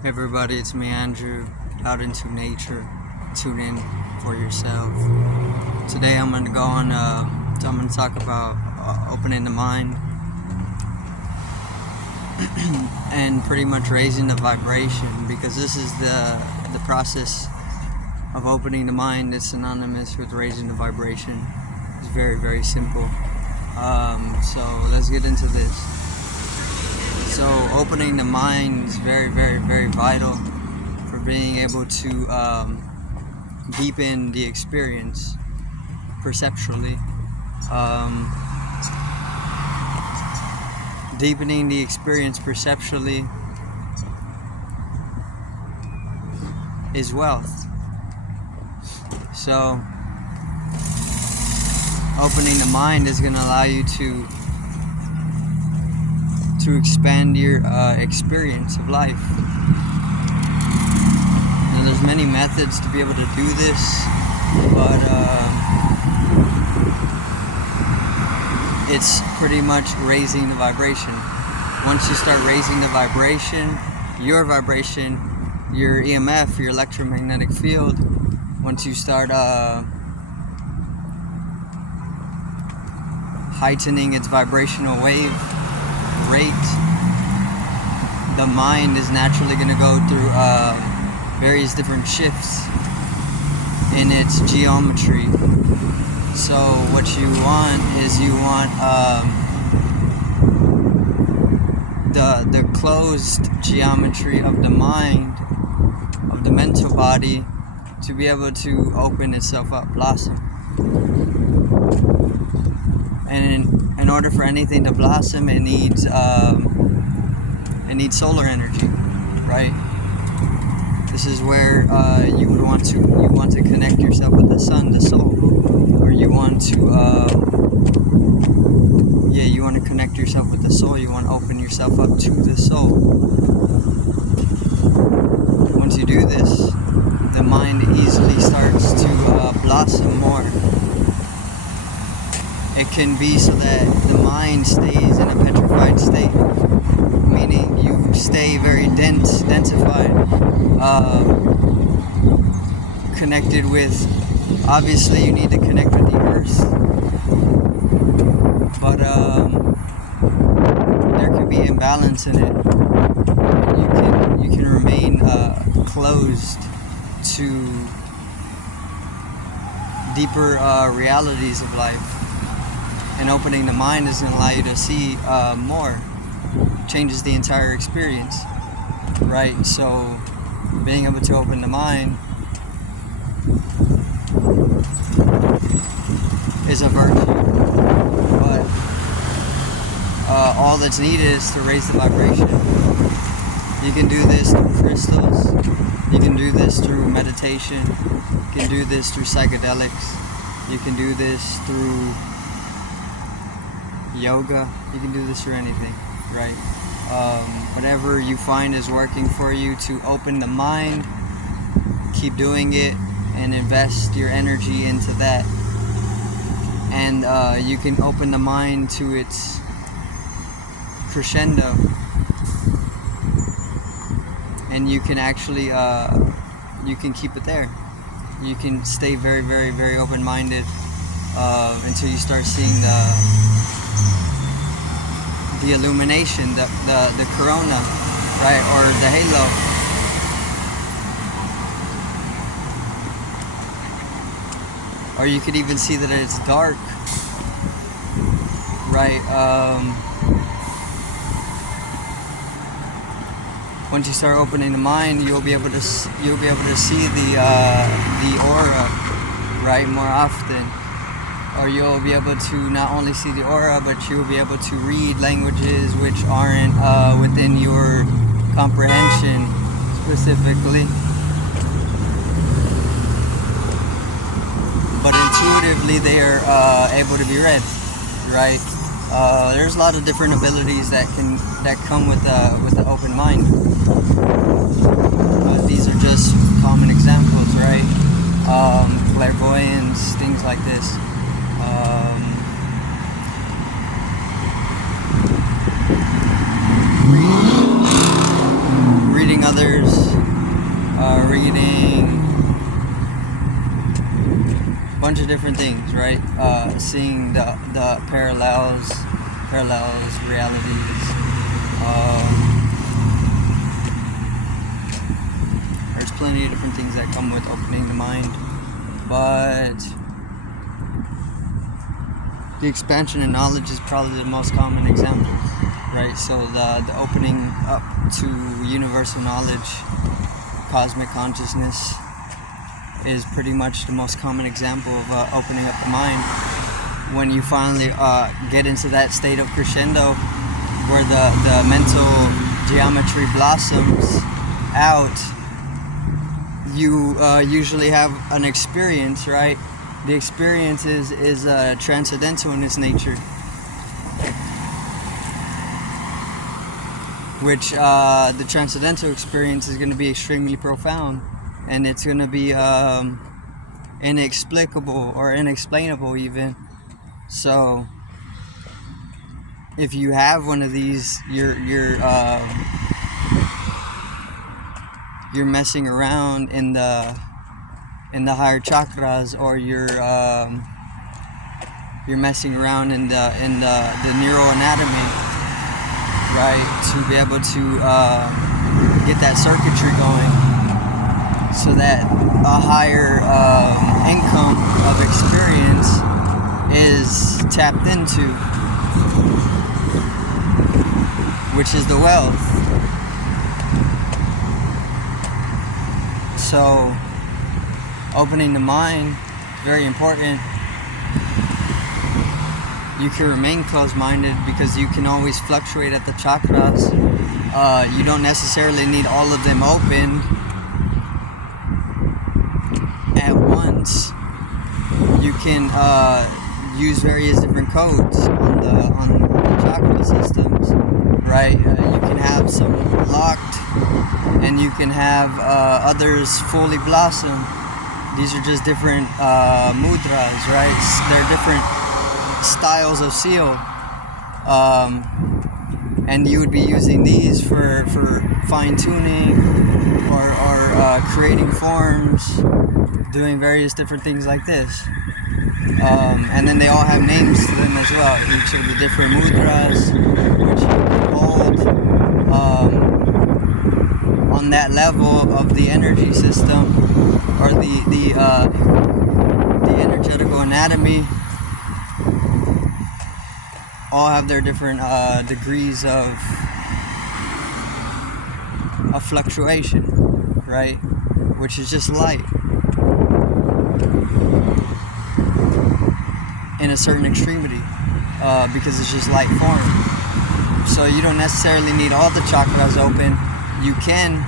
Hey everybody, it's me Andrew, out into nature. Tune in for yourself. Today I'm going to talk about opening the mind and pretty much raising the vibration, because this is the process of opening the mind is synonymous with raising the vibration. It's very, very simple. So let's get into this. So opening the mind is very, very, very vital for being able to deepen the experience perceptually. Deepening the experience perceptually is wealth. So opening the mind is going to allow you to expand your experience of life. And there's many methods to be able to do this, but it's pretty much raising the vibration. Once you start raising the vibration, your EMF, your electromagnetic field, once you start heightening its vibrational wave rate, the mind is naturally going to go through various different shifts in its geometry. So what you want is the closed geometry of the mind, of the mental body, to be able to open itself up, blossom. And in order for anything to blossom, it needs solar energy, right? This is where you want to connect yourself with the sun, the soul, or you want to connect yourself with the soul. You want to open yourself up to the soul. Once you do this, the mind easily starts to blossom more. It can be so that the mind stays in a petrified state, meaning you stay very densified, connected with, obviously you need to connect with the earth, but there can be imbalance in it. You can remain closed to deeper realities of life. And opening the mind is going to allow you to see more. Changes the entire experience, right? So being able to open the mind is a virtue, but all that's needed is to raise the vibration. You can do this through crystals, you can do this through meditation, you can do this through psychedelics, you can do this through yoga, you can do this for anything, right? Whatever you find is working for you to open the mind, keep doing it and invest your energy into that. And you can open the mind to its crescendo, and you can actually you can keep it there. You can stay very, very, very open-minded until you start seeing the illumination, the corona, right, or the halo. Or you could even see that it's dark, right? Once you start opening the mind, you'll be able to see the aura, right, more often. Or you'll be able to not only see the aura, but you'll be able to read languages which aren't within your comprehension specifically. But intuitively they are able to be read, right? There's a lot of different abilities that come with the open mind. These are just common examples, right? Clairvoyance, things like this. Reading others, reading, a bunch of different things, right? Seeing the parallels, realities. There's plenty of different things that come with opening the mind, but the expansion in knowledge is probably the most common example, right? So the opening up to universal knowledge, cosmic consciousness, is pretty much the most common example of opening up the mind. When you finally get into that state of crescendo, where the mental geometry blossoms out, you usually have an experience, right? The experience is transcendental in its nature, which the transcendental experience is going to be extremely profound, and it's going to be inexplicable or inexplainable even. So if you have one of these, you're messing around in the higher chakras, or you're messing around in the neural anatomy, right, to be able to get that circuitry going, so that a higher income of experience is tapped into, which is the wealth. So opening the mind, very important. You can remain closed-minded because you can always fluctuate at the chakras. You don't necessarily need all of them opened at once. You can use various different codes on the chakra systems, right? You can have some locked, and you can have others fully blossom. These are just different mudras, right? They're different styles of seal, and you would be using these for fine-tuning or creating forms, doing various different things like this. And then they all have names to them as well, each of the different mudras, which you can hold on that level of the energy system, or the energetical anatomy. All have their different degrees of fluctuation, right? Which is just light in a certain extremity, because it's just light form. So you don't necessarily need all the chakras open. You can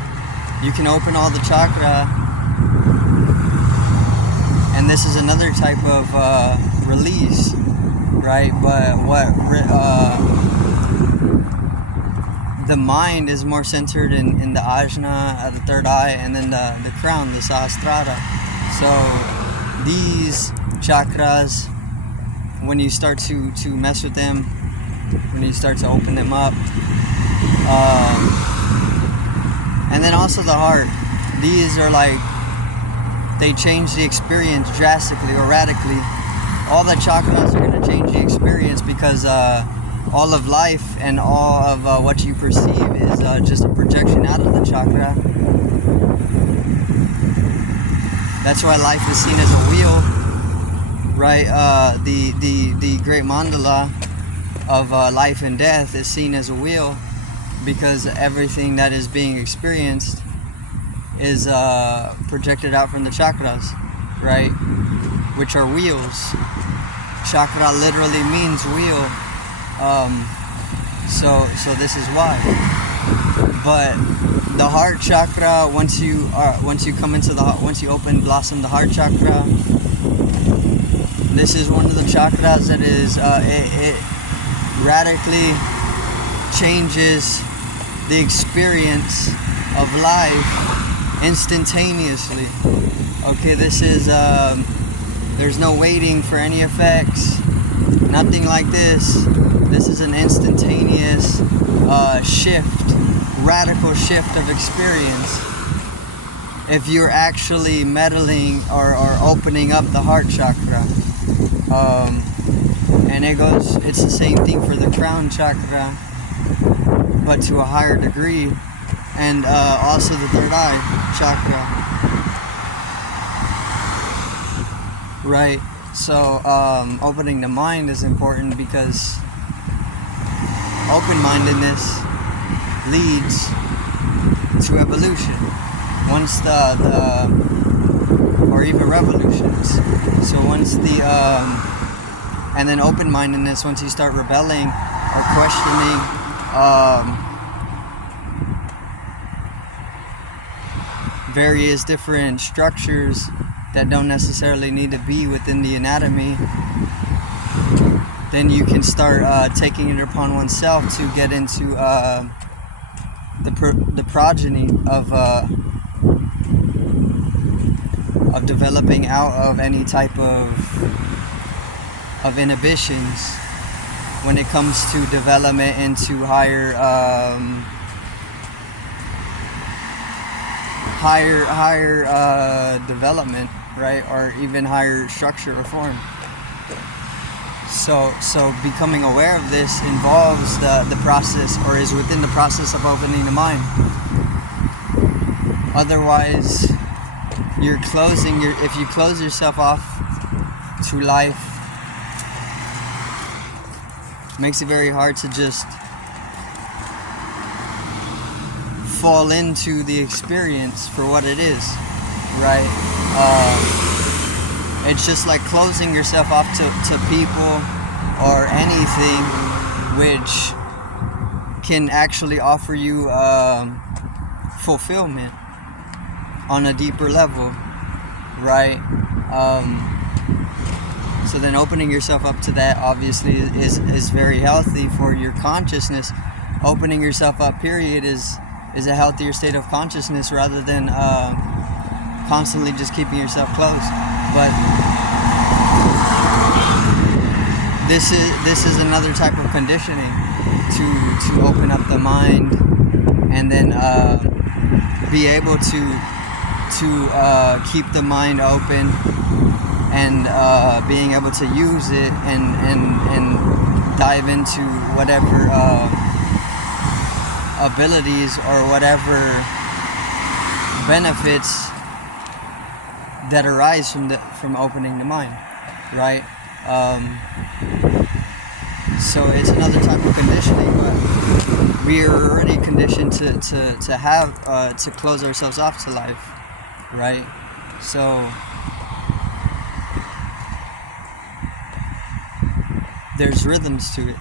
open all the chakra, and this is another type of release, right? But the mind is more centered in the ajna, the third eye, and then the crown, the sahasrara. So these chakras, when you start to mess with them, when you start to open them up, and then also the heart, these are like, they change the experience drastically or radically. All the chakras are going to change the experience, because all of life and all of what you perceive is just a projection out of the chakra. That's why life is seen as a wheel, right? The great mandala of life and death is seen as a wheel, because everything that is being experienced is projected out from the chakras, right? Which are wheels. Chakra literally means wheel. So this is why. But the heart chakra, once you come into once you blossom the heart chakra, this is one of the chakras that is it radically changes the experience of life instantaneously. Okay, this is there's no waiting for any effects, nothing like this. This is an instantaneous shift radical shift of experience if you're actually meddling or opening up the heart chakra. And it's the same thing for the crown chakra, but to a higher degree, and also the third eye chakra. Right? So opening the mind is important because open-mindedness leads to evolution. Once or even revolutions. So once and then open-mindedness, once you start rebelling or questioning various different structures that don't necessarily need to be within the anatomy, then you can start taking it upon oneself to get into the progeny of developing out of any type of inhibitions when it comes to development into higher development, right, or even higher structure or form. So becoming aware of this involves the process, or is within the process of opening the mind. Otherwise, if you close yourself off to life, it makes it very hard to just fall into the experience for what it is, right? It's just like closing yourself off to people or anything which can actually offer you fulfillment on a deeper level, right? So then opening yourself up to that obviously is very healthy for your consciousness. Opening yourself up, period, is a healthier state of consciousness rather than constantly just keeping yourself closed. But this is another type of conditioning to open up the mind and then be able to keep the mind open and being able to use it and dive into whatever abilities or whatever benefits that arise from opening the mind, right? So it's another type of conditioning, but we are already conditioned to have to close ourselves off to life, right? So there's rhythms to it,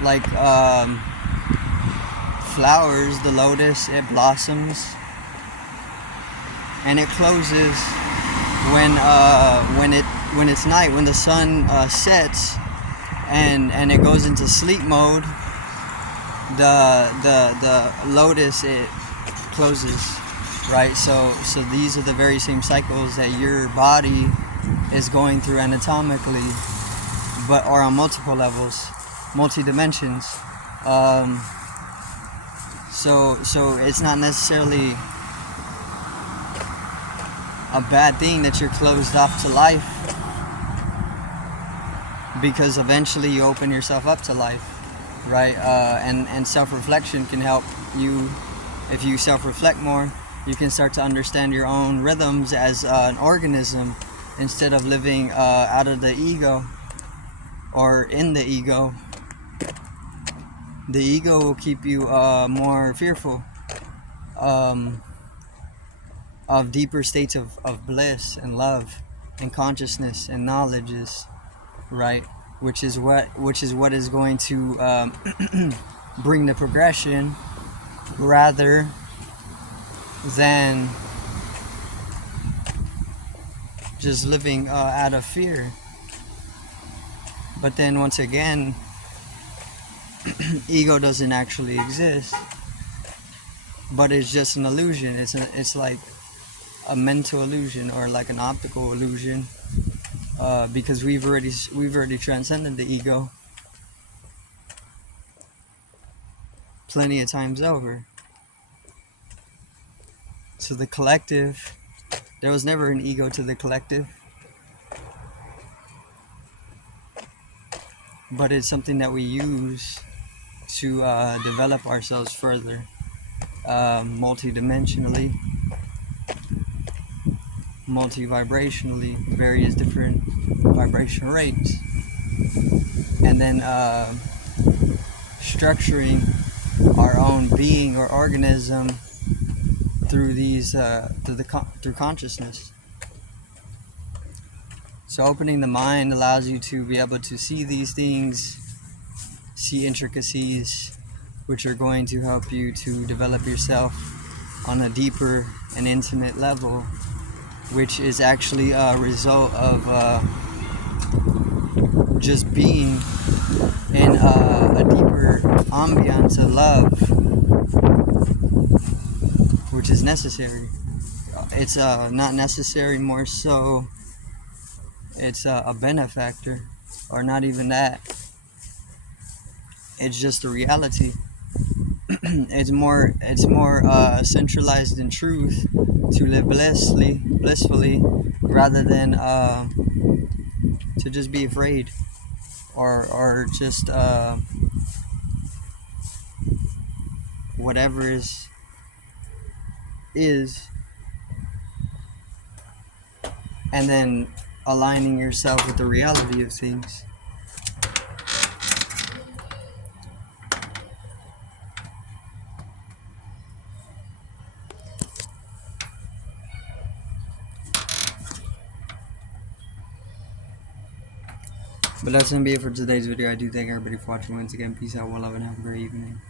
like flowers, the lotus, it blossoms and it closes when it's night, when the sun sets and it goes into sleep mode. The lotus, it closes, right? So these are the very same cycles that your body is going through anatomically, but are on multiple levels, multi dimensions. So it's not necessarily a bad thing that you're closed off to life, because eventually you open yourself up to life, right? And self-reflection can help you. If you self-reflect more, you can start to understand your own rhythms as an organism instead of living out of the ego or in the ego. The ego will keep you more fearful of deeper states of bliss and love and consciousness and knowledges, right? Which is what is going to bring the progression, rather than just living out of fear. But then once again, ego doesn't actually exist, but it's just an illusion. It's like a mental illusion or like an optical illusion, because we've already transcended the ego plenty of times over. So the collective, there was never an ego to the collective, but it's something that we use to develop ourselves further, multidimensionally, multi-vibrationally, various different vibration rates, and then structuring our own being or organism through these through consciousness. So opening the mind allows you to be able to see these things, see intricacies, which are going to help you to develop yourself on a deeper and intimate level, which is actually a result of just being in a deeper ambiance of love, which is necessary. It's not necessary, more so it's a benefactor, or not even that. It's just a reality. it's more centralized in truth to live blissfully, rather than to just be afraid, or just whatever is, and then aligning yourself with the reality of things. But that's gonna be it for today's video. I do thank everybody for watching once again. Peace out, one love, and have a great evening.